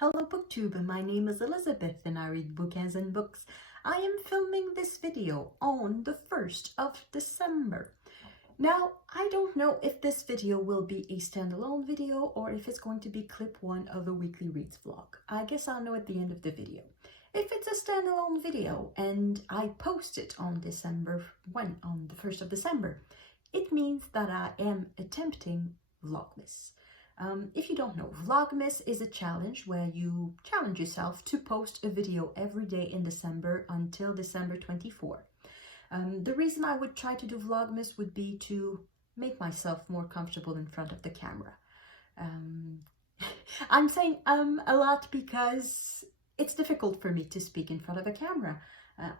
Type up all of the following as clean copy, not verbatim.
Hello BookTube, my name is Elizabeth and I read bookends and books. I am filming this video on the 1st of December. Now, I don't know if this video will be a standalone video or if it's going to be clip 1 of the Weekly Reads vlog. I guess I'll know at the end of the video. If it's a standalone video and I post it on the 1st of December, it means that I am attempting Vlogmas. If you don't know, Vlogmas is a challenge where you challenge yourself to post a video every day in December until December 24. The reason I would try to do Vlogmas would be to make myself more comfortable in front of the camera. I'm saying a lot because it's difficult for me to speak in front of a camera.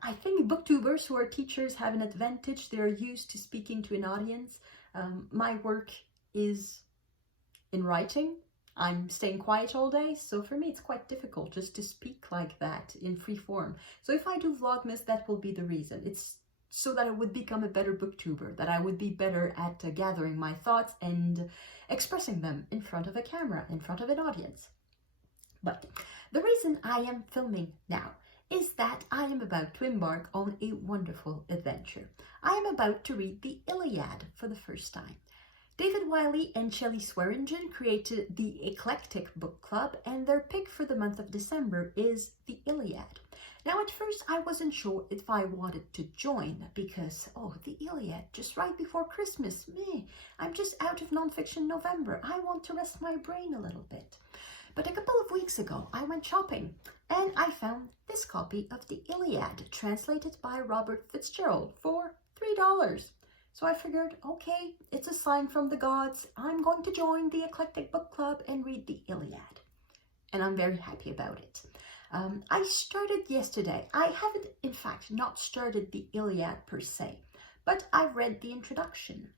I think booktubers who are teachers have an advantage. They're used to speaking to an audience. My work is in writing. I'm staying quiet all day, so for me it's quite difficult just to speak like that in free form. So if I do Vlogmas, that will be the reason. It's so that I would become a better booktuber, that I would be better at gathering my thoughts and expressing them in front of a camera, in front of an audience. But the reason I am filming now is that I am about to embark on a wonderful adventure. I am about to read the Iliad for the first time. David Wiley and Shelley Swearingen created the Eclectic Book Club, and their pick for the month of December is the Iliad. Now, at first, I wasn't sure if I wanted to join because, the Iliad, just right before Christmas, meh, I'm just out of nonfiction November. I want to rest my brain a little bit. But a couple of weeks ago, I went shopping and I found this copy of the Iliad, translated by Robert Fitzgerald, for $3. So I figured, okay, it's a sign from the gods. I'm going to join the Eclectic Book Club and read the Iliad. And I'm very happy about it. I started yesterday. I haven't, in fact, not started the Iliad per se, but I've read the introduction.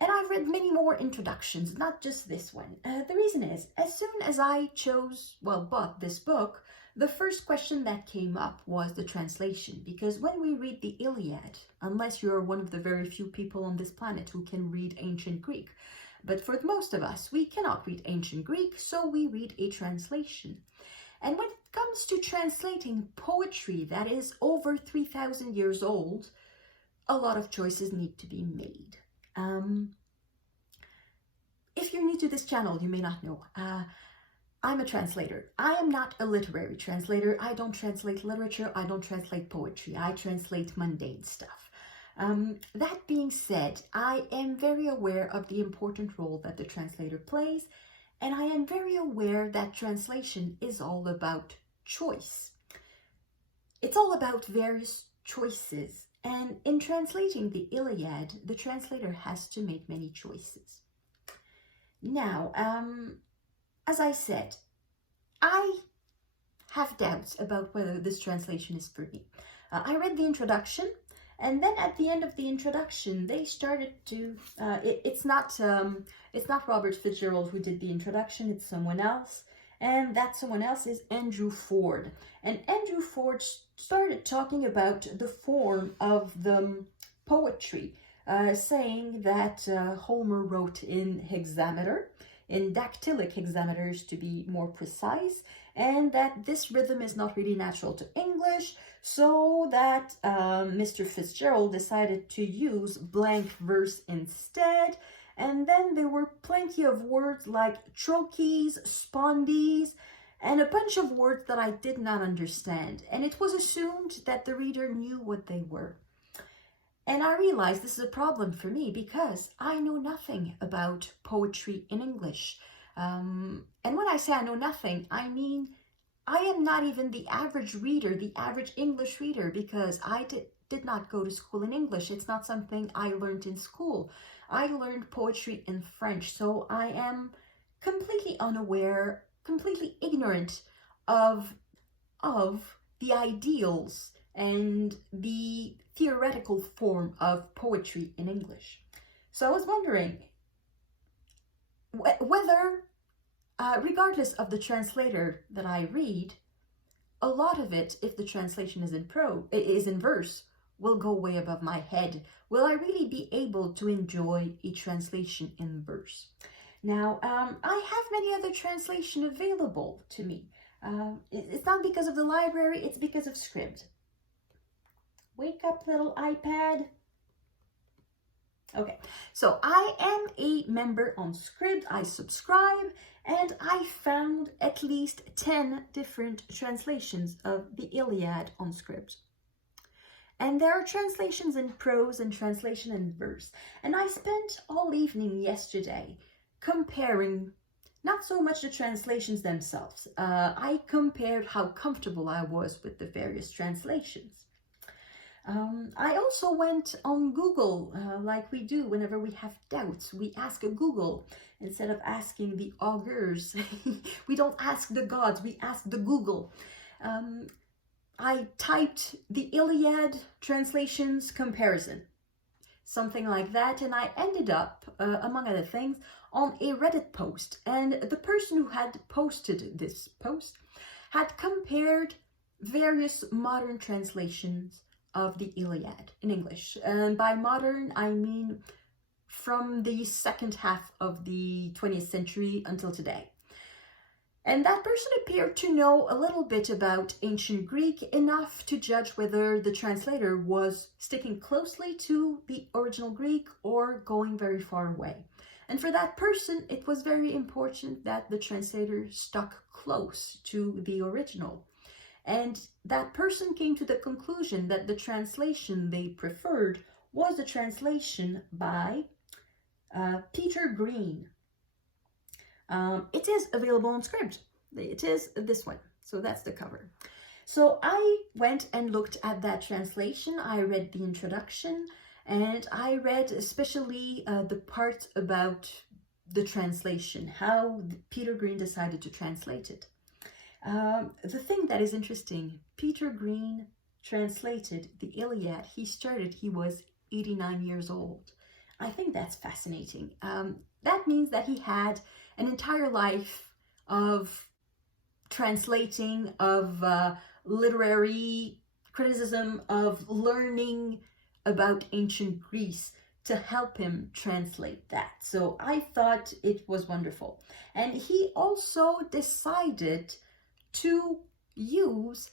And I've read many more introductions, not just this one. The reason is, as soon as I bought this book, the first question that came up was the translation, because when we read the Iliad, unless you're one of the very few people on this planet who can read ancient Greek, but for most of us, we cannot read ancient Greek, so we read a translation. And when it comes to translating poetry that is over 3,000 years old, a lot of choices need to be made. If you're new to this channel, you may not know, I'm a translator. I am not a literary translator. I don't translate literature. I don't translate poetry. I translate mundane stuff. That being said, I am very aware of the important role that the translator plays, and I am very aware that translation is all about choice. It's all about various choices, and in translating the Iliad, the translator has to make many choices. Now, as I said, I have doubts about whether this translation is for me. I read the introduction, and then at the end of the introduction, they started to. It's not Robert Fitzgerald who did the introduction. It's someone else, and that someone else is Andrew Ford. And Andrew Ford started talking about the form of the poetry, saying that Homer wrote in hexameter, in dactylic hexameters to be more precise, and that this rhythm is not really natural to English, so that Mr. Fitzgerald decided to use blank verse instead. And then there were plenty of words like trochees, spondees, and a bunch of words that I did not understand. And it was assumed that the reader knew what they were. And I realized this is a problem for me because I know nothing about poetry in English. And when I say I know nothing, I mean I am not even the average reader, the average English reader, because I did not go to school in English. It's not something I learned in school. I learned poetry in French, so I am completely unaware, completely ignorant of the ideals and the theoretical form of poetry in English. So I was wondering whether, regardless of the translator that I read, a lot of it, if the translation is in verse, will go way above my head. Will I really be able to enjoy a translation in verse? Now, I have many other translation available to me. It's not because of the library, it's because of Scribd. Wake up, little iPad. Okay, so I am a member on Scribd. I subscribe, and I found at least 10 different translations of the Iliad on Scribd. And there are translations in prose and translation in verse. And I spent all evening yesterday comparing not so much the translations themselves. I compared how comfortable I was with the various translations. I also went on Google, like we do whenever we have doubts. We ask Google instead of asking the augurs. We don't ask the gods, we ask the Google. I typed the Iliad translations comparison, something like that, and I ended up, among other things, on a Reddit post. And the person who had posted this post had compared various modern translations of the Iliad in English. And by modern, I mean from the second half of the 20th century until today. And that person appeared to know a little bit about ancient Greek, enough to judge whether the translator was sticking closely to the original Greek or going very far away. And for that person, it was very important that the translator stuck close to the original. And that person came to the conclusion that the translation they preferred was the translation by Peter Green. It is available on Scribd. It is this one. So that's the cover. So I went and looked at that translation. I read the introduction, and I read especially the part about the translation, how Peter Green decided to translate it. The thing that is interesting, Peter Green translated the Iliad. He was 89 years old. I think that's fascinating. That means that he had an entire life of translating, of literary criticism, of learning about ancient Greece to help him translate that. So I thought it was wonderful. And he also decided to use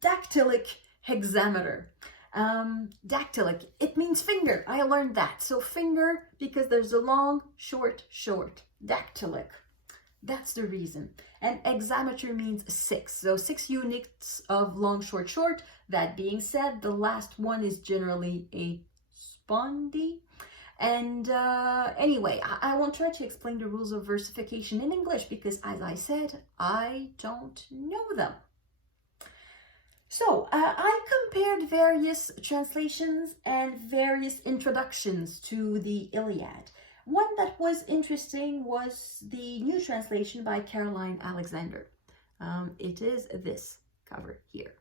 dactylic hexameter. Dactylic, it means finger. I learned that. So finger, because there's a long, short, short. Dactylic. That's the reason. And hexameter means 6. So 6 units of long, short, short. That being said, the last one is generally a spondy. And anyway, I won't try to explain the rules of versification in English because, as I said, I don't know them. So I compared various translations and various introductions to the Iliad. One that was interesting was the new translation by Caroline Alexander. It is this cover here.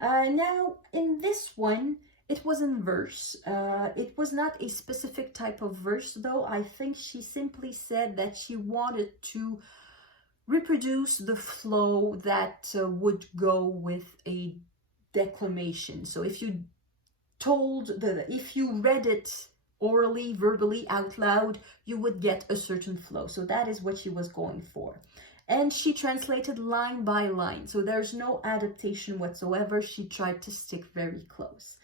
Now, in this one, it was in verse. It was not a specific type of verse, though. I think she simply said that she wanted to reproduce the flow that would go with a declamation. So if you read it orally, verbally, out loud, you would get a certain flow. So that is what she was going for. And she translated line by line. So there's no adaptation whatsoever. She tried to stick very close.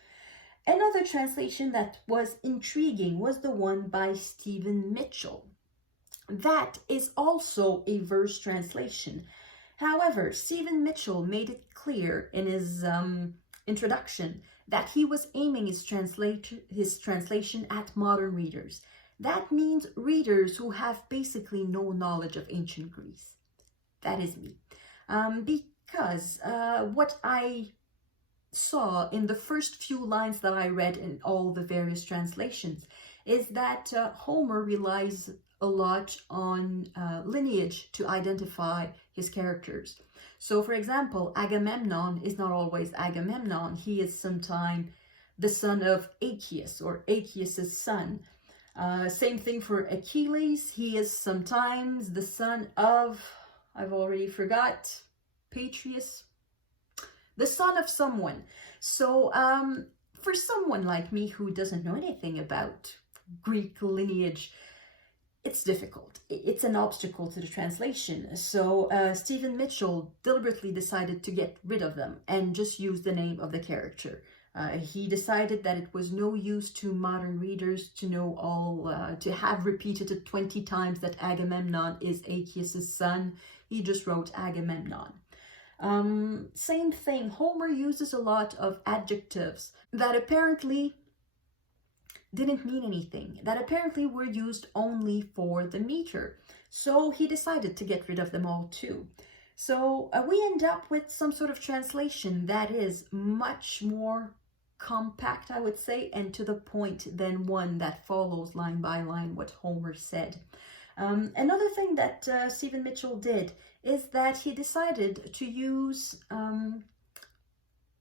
Another translation that was intriguing was the one by Stephen Mitchell. That is also a verse translation. However, Stephen Mitchell made it clear in his introduction that he was aiming his translation at modern readers. That means readers who have basically no knowledge of ancient Greece. That is me. Because what I saw in the first few lines that I read in all the various translations is that Homer relies a lot on lineage to identify his characters. So, for example, Agamemnon is not always Agamemnon. He is sometimes the son of Aeacus or Aeacus' son. Same thing for Achilles. He is sometimes the son of, I've already forgot, Patrius, the son of someone. So for someone like me who doesn't know anything about Greek lineage, it's difficult. It's an obstacle to the translation. So Stephen Mitchell deliberately decided to get rid of them and just use the name of the character. He decided that it was no use to modern readers to know to have repeated it 20 times that Agamemnon is Aeacus' son. He just wrote Agamemnon. Same thing, Homer uses a lot of adjectives that apparently didn't mean anything, that apparently were used only for the meter. So he decided to get rid of them all too. So we end up with some sort of translation that is much more compact, I would say, and to the point than one that follows line by line what Homer said. Another thing that Stephen Mitchell did is that he decided to use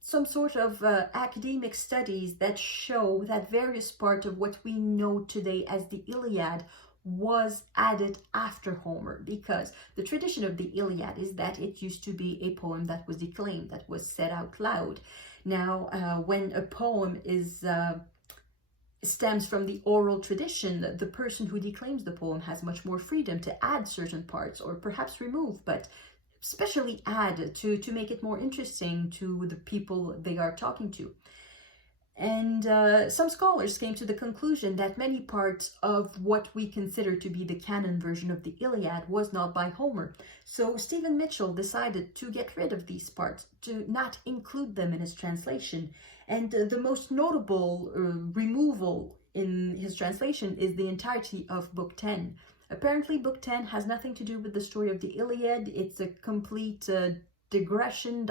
some sort of academic studies that show that various parts of what we know today as the Iliad was added after Homer, because the tradition of the Iliad is that it used to be a poem that was declaimed, that was said out loud. Now, when a poem stems from the oral tradition, the person who declaims the poem has much more freedom to add certain parts or perhaps remove, but especially add to make it more interesting to the people they are talking to. And some scholars came to the conclusion that many parts of what we consider to be the canon version of the Iliad was not by Homer. So Stephen Mitchell decided to get rid of these parts, to not include them in his translation. And the most notable removal in his translation is the entirety of Book 10. Apparently, Book 10 has nothing to do with the story of the Iliad. It's a complete digression.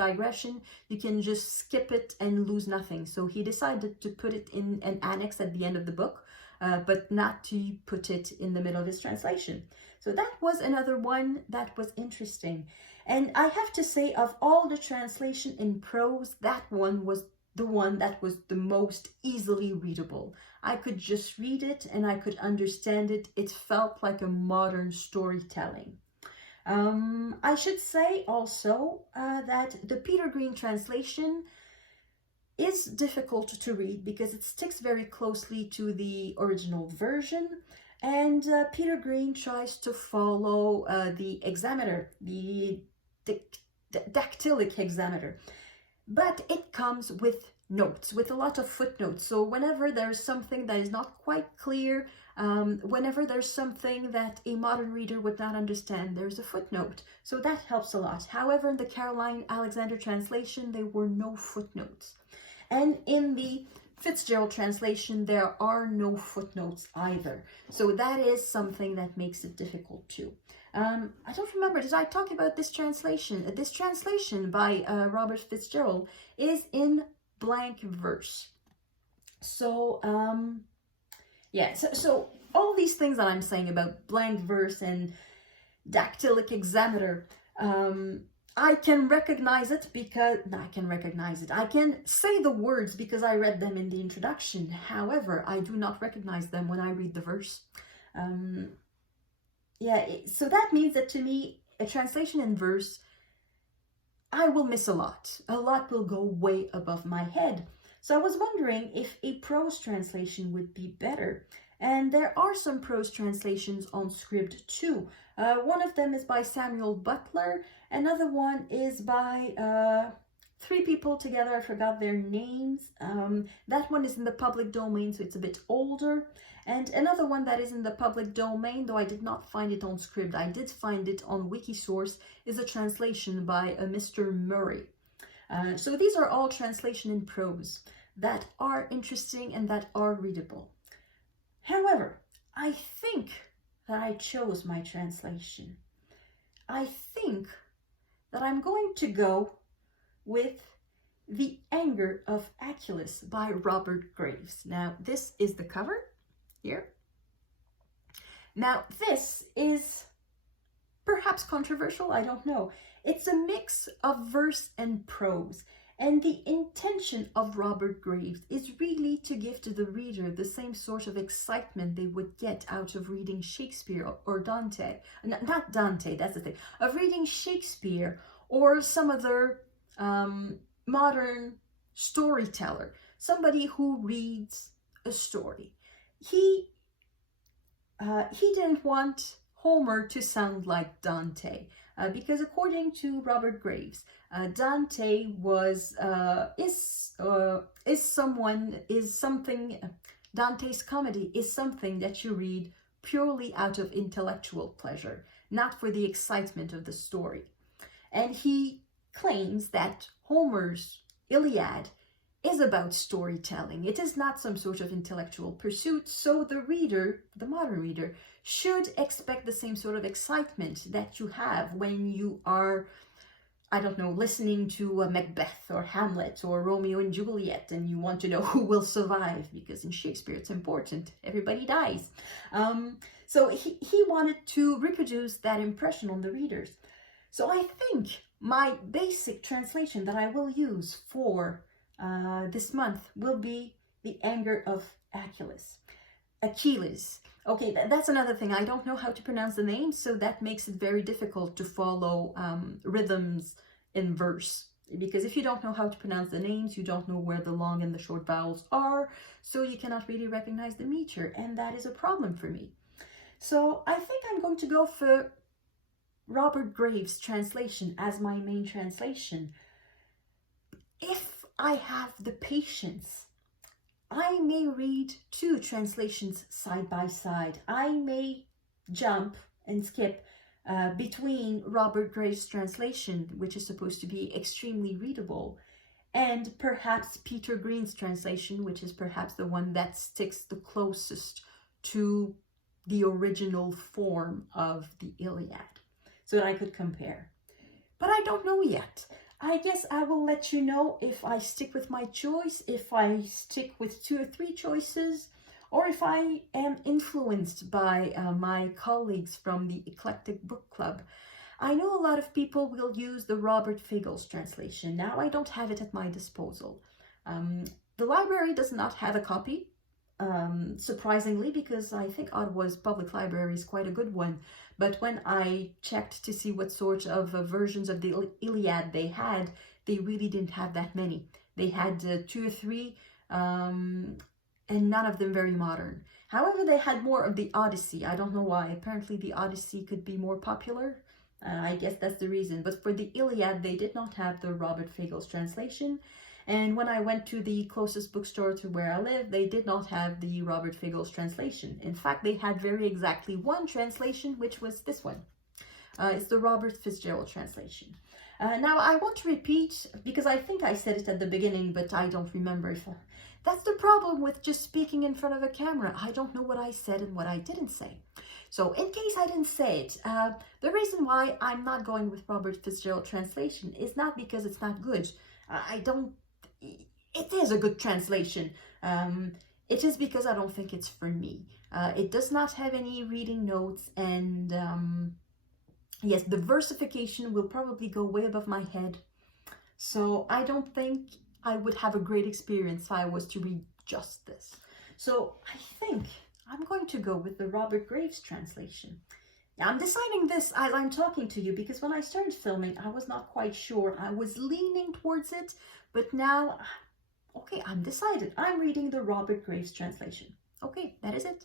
You can just skip it and lose nothing. So he decided to put it in an annex at the end of the book, but not to put it in the middle of his translation. So that was another one that was interesting. And I have to say, of all the translation in prose, that one was the one that was the most easily readable. I could just read it and I could understand it. It felt like a modern storytelling. I should say also that the Peter Green translation is difficult to read because it sticks very closely to the original version, and Peter Green tries to follow the hexameter, the dactylic hexameter, but it comes with notes, with a lot of footnotes. So whenever there's something that is not quite clear, whenever there's something that a modern reader would not understand, there's a footnote. So that helps a lot. However, in the Caroline Alexander translation, there were no footnotes. And in the Fitzgerald translation, there are no footnotes either. So that is something that makes it difficult too. I don't remember, did I talk about this translation? This translation by Robert Fitzgerald is in blank verse. So, yeah, so all these things that I'm saying about blank verse and dactylic hexameter, I can recognize it because, no, I can say the words because I read them in the introduction. However, I do not recognize them when I read the verse. So that means that to me, a translation in verse, I will miss a lot. A lot will go way above my head. So I was wondering if a prose translation would be better. And there are some prose translations on Scribd too. One of them is by Samuel Butler. Another one is by three people together. I forgot their names. That one is in the public domain, so it's a bit older. And another one that is in the public domain, though I did not find it on Scribd, I did find it on Wikisource, is a translation by a Mr. Murray. So these are all translation in prose that are interesting and that are readable. However, I think that I chose my translation. I think that I'm going to go with The Anger of Aeacus by Robert Graves. Now, this is the cover here. Now, this is perhaps controversial, I don't know. It's a mix of verse and prose. And the intention of Robert Graves is really to give to the reader the same sort of excitement they would get out of reading Shakespeare or Dante. Not Dante, that's the thing. Of reading Shakespeare or some other modern storyteller. Somebody who reads a story. He he didn't want Homer to sound like Dante, because according to Robert Graves, Dante Dante's comedy is something that you read purely out of intellectual pleasure, not for the excitement of the story. And he claims that Homer's Iliad is about storytelling. It is not some sort of intellectual pursuit, so the reader, the modern reader, should expect the same sort of excitement that you have when you are, I don't know, listening to Macbeth or Hamlet or Romeo and Juliet, and you want to know who will survive, because in Shakespeare it's important, everybody dies. So he wanted to reproduce that impression on the readers. So I think my basic translation that I will use for this month will be The Anger of Achilles. Okay, that's another thing. I don't know how to pronounce the name, so that makes it very difficult to follow rhythms in verse. Because if you don't know how to pronounce the names, you don't know where the long and the short vowels are, so you cannot really recognize the meter, and that is a problem for me. So I think I'm going to go for Robert Graves' translation as my main translation. If I have the patience, I may read two translations side by side. I may jump and skip between Robert Graves' translation, which is supposed to be extremely readable, and perhaps Peter Green's translation, which is perhaps the one that sticks the closest to the original form of the Iliad, so that I could compare. But I don't know yet. I guess I will let you know if I stick with my choice, if I stick with 2 or 3 choices, or if I am influenced by my colleagues from the Eclectic Book Club. I know a lot of people will use the Robert Figel's translation. Now I don't have it at my disposal. The library does not have a copy, surprisingly, because I think Ottawa's public library is quite a good one. But when I checked to see what sort of versions of the Iliad they had, they really didn't have that many. They had 2 or 3, and none of them very modern. However, they had more of the Odyssey. I don't know why. Apparently the Odyssey could be more popular. I guess that's the reason. But for the Iliad, they did not have the Robert Figel's translation. And when I went to the closest bookstore to where I live, they did not have the Robert Figel's translation. In fact, they had very exactly one translation, which was this one. It's the Robert Fitzgerald translation. Now, I want to repeat, because I think I said it at the beginning, but I don't remember if... That's the problem with just speaking in front of a camera. I don't know what I said and what I didn't say. So in case I didn't say it, the reason why I'm not going with Robert Fitzgerald translation is not because it's not good. It is a good translation. It is because I don't think it's for me. It does not have any reading notes, and yes, the versification will probably go way above my head. So I don't think I would have a great experience if I was to read just this. So I think I'm going to go with the Robert Graves translation. Now, I'm deciding this as I'm talking to you, because when I started filming, I was not quite sure. I was leaning towards it, but now, okay, I'm decided. I'm reading the Robert Graves translation. Okay, that is it.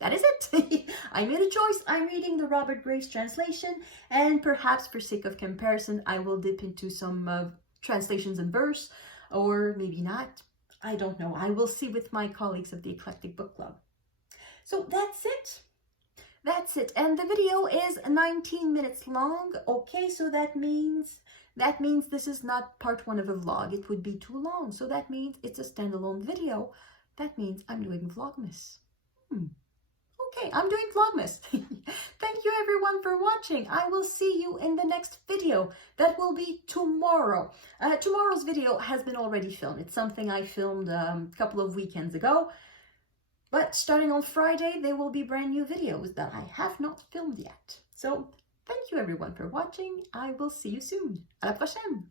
That is it. I made a choice. I'm reading the Robert Graves translation, and perhaps for sake of comparison, I will dip into some translations in verse, or maybe not. I don't know. I will see with my colleagues of the Eclectic Book Club. So that's it. That's it. And the video is 19 minutes long. Okay, so that means this is not part 1 of a vlog. It would be too long. So that means it's a standalone video. That means I'm doing Vlogmas. Okay, I'm doing Vlogmas. Thank you everyone for watching. I will see you in the next video. That will be tomorrow. Tomorrow's video has been already filmed. It's something I filmed a couple of weekends ago. But starting on Friday, there will be brand new videos that I have not filmed yet. So thank you everyone for watching. I will see you soon. À la prochaine.